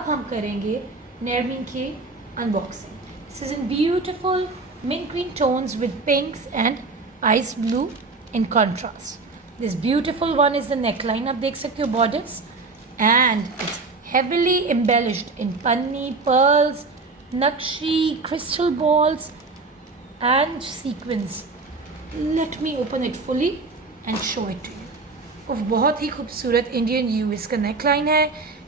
अब हम करेंगे Nermin की unboxing. This is in beautiful mint green tones with pinks and ice blue in contrast. This beautiful one is the neckline, आप देख सकते हो, borders, and it's heavily embellished in panni, pearls, nakshi, crystal balls and sequins. Let me open it fully and show it to you. of बहुत ही खूबसूरत Indian US का neckline है,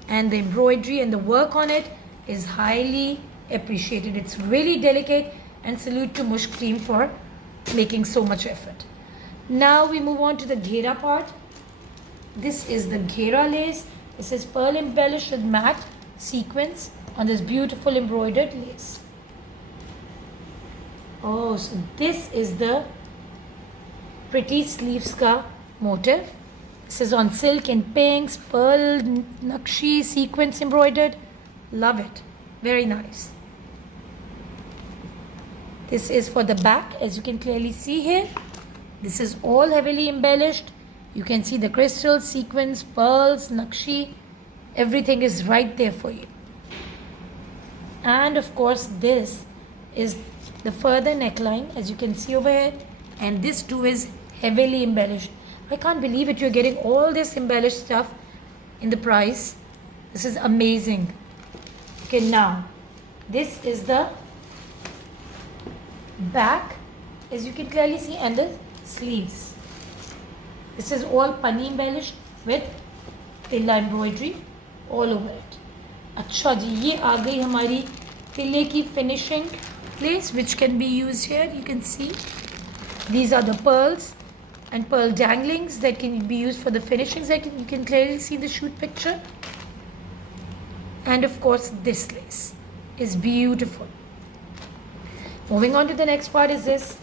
and the embroidery and the work on it is highly appreciated. It's really delicate, and salute to Mush Cream for making so much effort. Now we move on to the ghera part. This is the ghera lace. This is pearl embellished with matte sequins on this beautiful embroidered lace. Oh, so this is the pretty sleeves ka motif. This is on silk in pinks, pearl, nakshi, sequins embroidered. Love it. Very nice. This is for the back, as you can clearly see here. This is all heavily embellished. You can see the crystals, sequins, pearls, nakshi. Everything is right there for you. And of course, this is the further neckline, as you can see over here. And this too is heavily embellished. I can't believe it. You're getting all this embellished stuff in the price. This is amazing. Okay, now this is the back, as you can clearly see, and the sleeves. This is all pani embellished with tilla embroidery all over it. अच्छा जी, ये आ गई हमारी तिल्ले की finishing lace, which can be used here. You can see these are the pearls and pearl danglings that can be used for the finishings. You can clearly see the shoot picture. And of course, this lace is beautiful. Moving on to the next part is this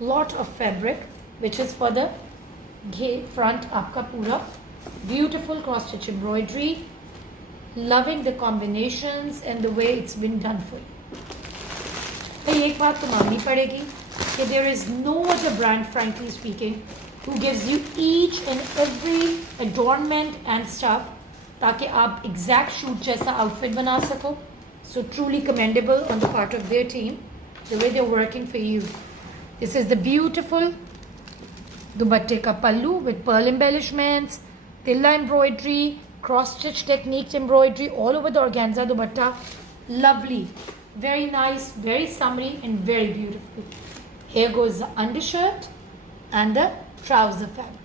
lot of fabric, which is for the front आपका पूरा beautiful cross stitch embroidery. Loving the combinations and the way it's been done for you. तो एक बात तो माननी पड़ेगी कि there is no other brand, frankly speaking, who gives you each and every adornment and stuff ताकि आप exact shoot जैसा outfit बना सको. So truly commendable on the part of their team, the way they're working for you. This is the beautiful dupatte ka pallu with pearl embellishments, tilla embroidery, cross stitch techniques embroidery all over the organza dupatta. Lovely, very nice, very summery and very beautiful. Here goes the undershirt and the trouser fabric.